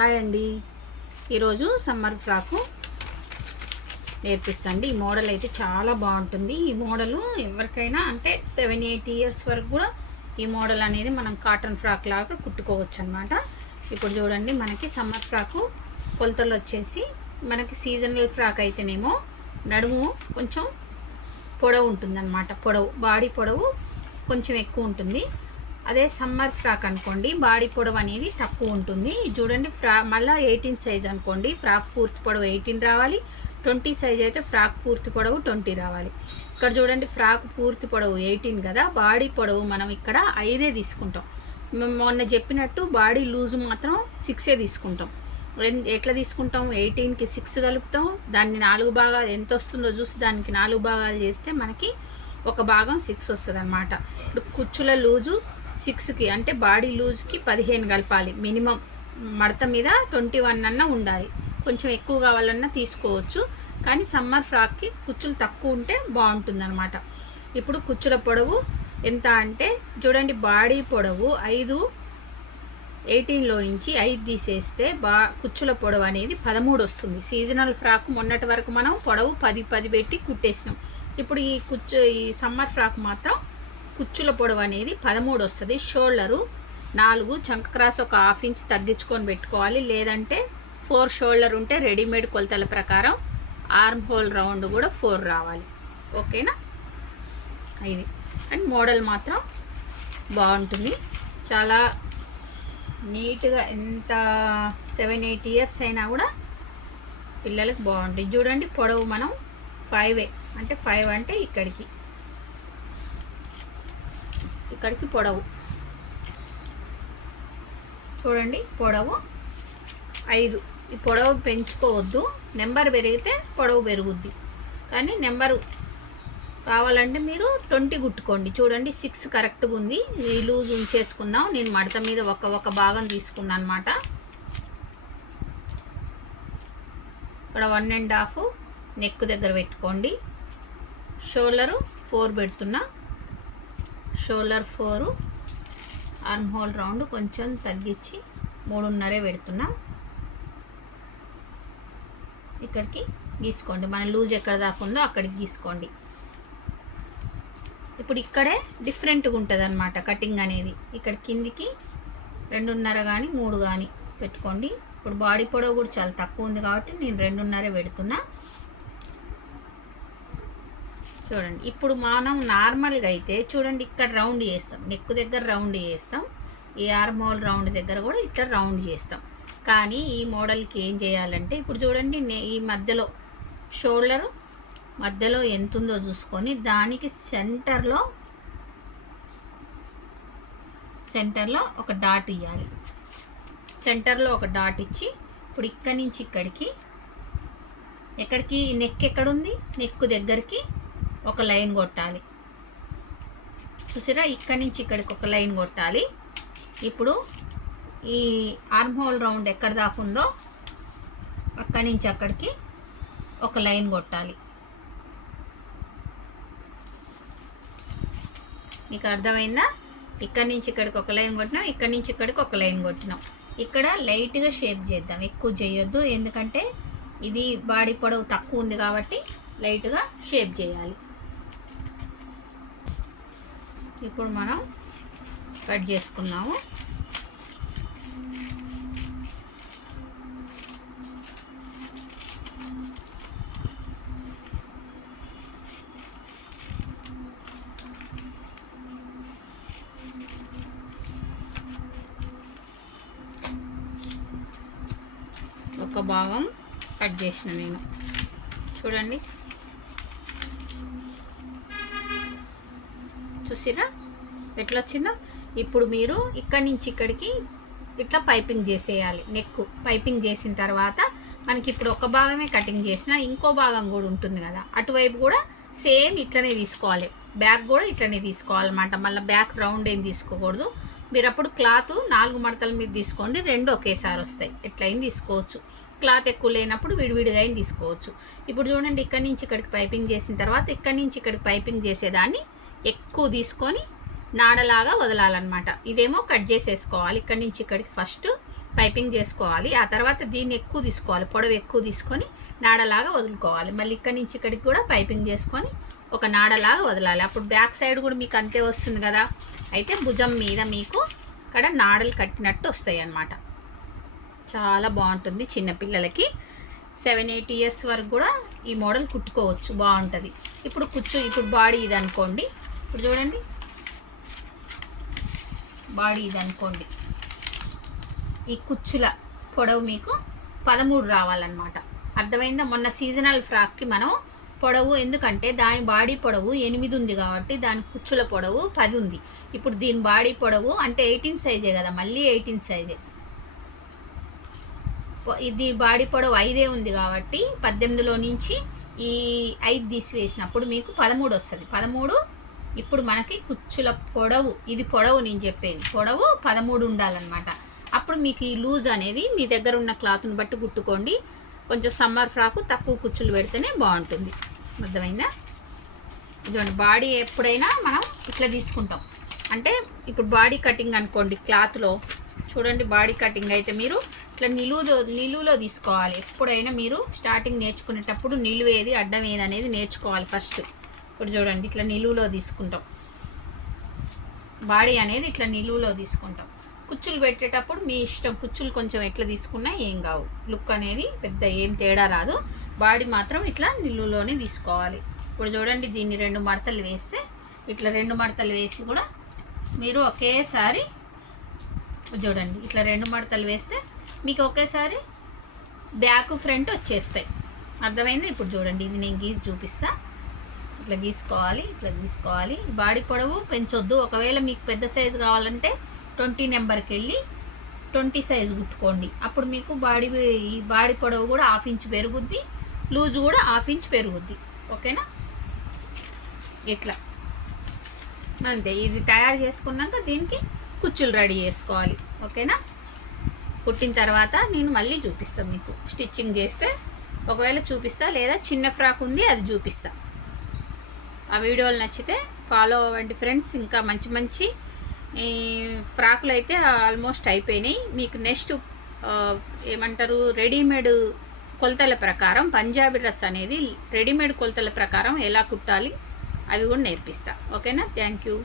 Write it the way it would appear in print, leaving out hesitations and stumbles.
Hi అండి. ఈరోజు summer frock నేర్పిస్తాండి. ఈ మోడల్ అయితే చాలా బాగుంటుంది. ఈ మోడలు ఎవరికైనా అంటే 7-8 ఇయర్స్ వరకు కూడా ఈ మోడల్ అనేది మనం కాటన్ ఫ్రాక్ లాగా కుట్టుకోవచ్చు అనమాట. ఇప్పుడు చూడండి, మనకి సమ్మర్ ఫ్రాకు కొలతలు వచ్చేసి మనకి సీజనల్ ఫ్రాక్ అయితేనేమో నడుము కొంచెం పొడవు ఉంటుందన్నమాట. బాడీ పొడవు కొంచెం ఎక్కువ ఉంటుంది. అదే సమ్మర్ ఫ్రాక్ అనుకోండి, బాడీ పొడవు అనేది తక్కువ ఉంటుంది. చూడండి, మళ్ళీ 18 సైజ్ అనుకోండి, ఫ్రాక్ పూర్తి పొడవు 18 రావాలి. 20 సైజ్ అయితే ఫ్రాక్ పూర్తి పొడవు 20 రావాలి. ఇక్కడ చూడండి, ఫ్రాక్ పూర్తి పొడవు 18 కదా, బాడీ పొడవు మనం ఇక్కడ 5 తీసుకుంటాం. మొన్న చెప్పినట్టు బాడీ లూజు మాత్రం 6 తీసుకుంటాం. ఎట్లా తీసుకుంటాం? 18కి 6 కలుపుతాం, దాన్ని 4 భాగాలు ఎంత వస్తుందో చూసి దానికి 4 భాగాలు చేస్తే మనకి ఒక భాగం 6 వస్తుంది అనమాట. ఇప్పుడు కుచ్చుల లూజు 6కి అంటే బాడీ లూజ్కి 15 కలపాలి మినిమం. మడత మీద 21 అన్న ఉండాలి. కొంచెం ఎక్కువ కావాలన్నా తీసుకోవచ్చు, కానీ సమ్మర్ ఫ్రాక్కి కుచ్చులు తక్కువ ఉంటే బాగుంటుంది అనమాట. ఇప్పుడు కుచ్చుల పొడవు ఎంత అంటే చూడండి, బాడీ పొడవు 5, 18లో నుంచి 5 తీసేస్తే కుచ్చుల పొడవు అనేది 13 వస్తుంది. సీజనల్ ఫ్రాక్ మొన్నటి వరకు మనం పొడవు 10 పెట్టి కుట్టేసినాం. ఇప్పుడు ఈ సమ్మర్ ఫ్రాక్ మాత్రం కుచ్చుల పొడవు అనేది 13 వస్తుంది. షోల్డరు 4, చంక క్రాస్ ఒక 1/2 ఇంచ్ తగ్గించుకొని పెట్టుకోవాలి. లేదంటే 4 షోల్డర్ ఉంటే రెడీమేడ్ కొలతల ప్రకారం ఆర్మ్ హోల్ రౌండ్ కూడా 4 రావాలి. ఓకేనా? ఇది కానీ మోడల్ మాత్రం బాగుంటుంది, చాలా నీట్గా. ఎంత 7-8 ఇయర్స్ అయినా కూడా పిల్లలకి బాగుంటుంది. చూడండి, పొడవు మనం 5 అంటే 5 అంటే ఇక్కడికి పొడవు చూడండి, పొడవు 5. ఈ పొడవు పెంచుకోవద్దు, నెంబర్ పెరిగితే పొడవు పెరుగుద్ది. కానీ నెంబరు కావాలంటే మీరు 20 కుట్టుకోండి. చూడండి, 6 కరెక్ట్గా ఉంది. ఈ లూజ్ ఉంచేసుకుందాం. నేను మడత మీద ఒక భాగం తీసుకున్నాను అనమాట. ఇక్కడ 1.5 నెక్ దగ్గర పెట్టుకోండి. షోల్డరు 4 పెడుతున్నా. షోల్డర్ 4, ఆర్మ్ హోల్ రౌండ్ కొంచెం తగ్గించి 3.5 పెడుతున్నా. ఇక్కడికి గీసుకోండి. మన లూజ్ ఎక్కడ దాకా ఉందో అక్కడికి గీసుకోండి. ఇప్పుడు ఇక్కడే డిఫరెంట్గా ఉంటుంది అన్నమాట కటింగ్ అనేది. ఇక్కడ కిందికి 2.5 కానీ 3 కానీ పెట్టుకోండి. ఇప్పుడు బాడీ పొడవు కూడా చాలా తక్కువ ఉంది కాబట్టి నేను 2.5 పెడుతున్నా. చూడండి, ఇప్పుడు మనం నార్మల్గా అయితే చూడండి, ఇక్కడ రౌండ్ చేస్తాం, నెక్ దగ్గర రౌండ్ చేస్తాం, ఈ ఆర్మ్ హోల్ రౌండ్ దగ్గర కూడా ఇట్లా రౌండ్ చేస్తాం. కానీ ఈ మోడల్కి ఏం చేయాలంటే ఇప్పుడు చూడండి, ఈ మధ్యలో షోల్డర్ మధ్యలో ఎంత ఉందో చూసుకొని దానికి సెంటర్లో ఒక డాట్ ఇవ్వాలి. సెంటర్లో ఒక డాట్ ఇచ్చి ఇప్పుడు ఇక్కడి నుంచి ఎక్కడికి నెక్ ఎక్కడుంది, నెక్ దగ్గరికి ఒక లైన్ కొట్టాలి. చూసారా, ఇక్కడి నుంచి ఇక్కడికి ఒక లైన్ కొట్టాలి. ఇప్పుడు ఈ ఆర్మ్ హోల్ రౌండ్ ఎక్కడ దాకా ఉందో అక్కడి నుంచి అక్కడికి ఒక లైన్ కొట్టాలి. మీకు అర్థమైందా? ఇక్కడి నుంచి ఇక్కడికి ఒక లైన్ కొట్టినాం, ఇక్కడి నుంచి ఇక్కడికి ఒక లైన్ కొట్టినాం. ఇక్కడ లైట్గా షేప్ చేద్దాం, ఎక్కువ చేయొద్దు, ఎందుకంటే ఇది బాడీ పొడవు తక్కువ ఉంది కాబట్టి లైట్గా షేప్ చేయాలి. ఇప్పుడు మనం కట్ చేసుకున్నాము. ఒక భాగం కట్ చేసిన నేను, చూడండి, చూసిరా ఎట్లా వచ్చిందో. ఇప్పుడు మీరు ఇక్కడి నుంచి ఇక్కడికి ఇట్లా పైపింగ్ చేసేయాలి. నెక్ పైపింగ్ చేసిన తర్వాత మనకి ఇప్పుడు ఒక భాగమే కటింగ్ చేసిన, ఇంకో భాగం కూడా ఉంటుంది కదా, అటువైపు కూడా సేమ్ ఇట్లనే తీసుకోవాలి. బ్యాక్ కూడా ఇట్లనే తీసుకోవాలన్నమాట. మళ్ళీ బ్యాక్ రౌండ్ ఏం తీసుకోకూడదు. మీరు అప్పుడు క్లాత్ 4 మడతల మీద తీసుకోండి, 2 ఒకేసారి వస్తాయి. ఎట్లయినా తీసుకోవచ్చు. క్లాత్ ఎక్కువ లేనప్పుడు విడివిడిగా అయినా తీసుకోవచ్చు. ఇప్పుడు చూడండి, ఇక్కడి నుంచి ఇక్కడికి పైపింగ్ చేసిన తర్వాత ఇక్కడి నుంచి ఇక్కడికి పైపింగ్ చేసేదాన్ని ఎక్కువ తీసుకొని నాడలాగా వదలాలన్నమాట. ఇదేమో కట్ చేసేసుకోవాలి. ఇక్కడి నుంచి ఇక్కడికి ఫస్ట్ పైపింగ్ చేసుకోవాలి. ఆ తర్వాత దీన్ని ఎక్కువ తీసుకోవాలి, పొడవు ఎక్కువ తీసుకొని నాడలాగా వదులుకోవాలి. మళ్ళీ ఇక్కడి నుంచి ఇక్కడికి కూడా పైపింగ్ చేసుకొని ఒక నాడలాగా వదలాలి. అప్పుడు బ్యాక్ సైడ్ కూడా మీకు అంతే వస్తుంది కదా. అయితే భుజం మీద మీకు ఇక్కడ నాడలు కట్టినట్టు వస్తాయి అన్నమాట. చాలా బాగుంటుంది చిన్నపిల్లలకి. 7-8 ఇయర్స్ వరకు కూడా ఈ మోడల్ కుట్టుకోవచ్చు, బాగుంటుంది. ఇప్పుడు బాడీ ఇది అనుకోండి. ఇప్పుడు చూడండి, బాడీ ఇది అనుకోండి. ఈ కుచ్చుల పొడవు మీకు 13 రావాలన్నమాట. అర్థమైందా? మొన్న సీజనల్ ఫ్రాక్కి మనం పొడవు, ఎందుకంటే దాని బాడీ పొడవు 8 ఉంది కాబట్టి దాని కుచ్చుల పొడవు 10 ఉంది. ఇప్పుడు దీని బాడీ పొడవు అంటే 18 సైజే కదా, మళ్ళీ 18 సైజే. ఇది బాడీ పొడవు 5 ఉంది కాబట్టి 18లో నుంచి ఈ 5 తీసివేసినప్పుడు మీకు 13 వస్తుంది. 13 ఇప్పుడు మనకి కుచ్చుల పొడవు, ఇది పొడవు నేను చెప్పేది, పొడవు 13 ఉండాలన్నమాట. అప్పుడు మీకు ఈ లూజ్ అనేది మీ దగ్గర ఉన్న క్లాత్ని బట్టి కుట్టుకోండి. కొంచెం సమ్మర్ ఫ్రాకు తక్కువ కుచ్చులు పెడితేనే బాగుంటుంది. అర్థమైందా? ఇదిగోండి, బాడీ ఎప్పుడైనా మనం ఇట్లా తీసుకుంటాం. అంటే ఇప్పుడు బాడీ కటింగ్ అనుకోండి, క్లాత్లో చూడండి, బాడీ కటింగ్ అయితే మీరు ఇట్లా నిలువులో తీసుకోవాలి. ఎప్పుడైనా మీరు స్టార్టింగ్ నేర్చుకునేటప్పుడు నిలువు ఏది అడ్డం ఏది అనేది నేర్చుకోవాలి ఫస్ట్. ఇప్పుడు చూడండి, ఇట్లా నిలువులో తీసుకుంటాం, బాడీ అనేది ఇట్లా నిలువులో తీసుకుంటాం. కుచ్చులు పెట్టేటప్పుడు మీ ఇష్టం, కుచ్చులు కొంచెం ఎట్లా తీసుకున్నా ఏం కావు, లుక్ అనేది పెద్ద ఏం తేడా రాదు. బాడీ మాత్రం ఇట్లా నిలువులోనే తీసుకోవాలి. ఇప్పుడు చూడండి, దీన్ని 2 మడతలు వేస్తే, ఇట్లా 2 మడతలు వేసి కూడా మీరు ఒకేసారి చూడండి, ఇట్లా 2 మడతలు వేస్తే మీకు ఒకేసారి బ్యాక్ ఫ్రంట్ వచ్చేస్తాయి. అర్థమైంది? ఇప్పుడు చూడండి, ఇది నేను గీసి చూపిస్తా. ఇట్లా గీసుకోవాలి, ఇట్లా గీసుకోవాలి. బాడీ పొడవు పెంచొద్దు. ఒకవేళ మీకు పెద్ద సైజు కావాలంటే 20 నెంబర్కి వెళ్ళి 20 సైజు కుట్టుకోండి. అప్పుడు మీకు ఈ బాడీ పొడవు కూడా 1/2 ఇంచ్ పెరుగుద్ది, లూజ్ కూడా 1/2 ఇంచ్ పెరుగుద్ది. ఓకేనా? ఇట్లా అంతే. ఇది తయారు చేసుకున్నాక దీనికి కుచ్చులు రెడీ చేసుకోవాలి. ఓకేనా? కుట్టిన తర్వాత నేను మళ్ళీ చూపిస్తాను మీకు స్టిచ్చింగ్ చేస్తే. ఒకవేళ చూపిస్తా, లేదా చిన్న ఫ్రాక్ ఉంది అది చూపిస్తా. ఆ వీడియోలు నచ్చితే ఫాలో అవ్వండి ఫ్రెండ్స్. ఇంకా మంచి మంచి ఫ్రాకులు అయితే ఆల్మోస్ట్ అయిపోయినాయి. మీకు నెక్స్ట్ ఏమంటారు, రెడీమేడ్ కొలతల ప్రకారం పంజాబీ డ్రెస్ అనేది రెడీమేడ్ కొలతల ప్రకారం ఎలా కుట్టాలి అవి కూడా నేర్పిస్తా. ఓకేనా? Thank you.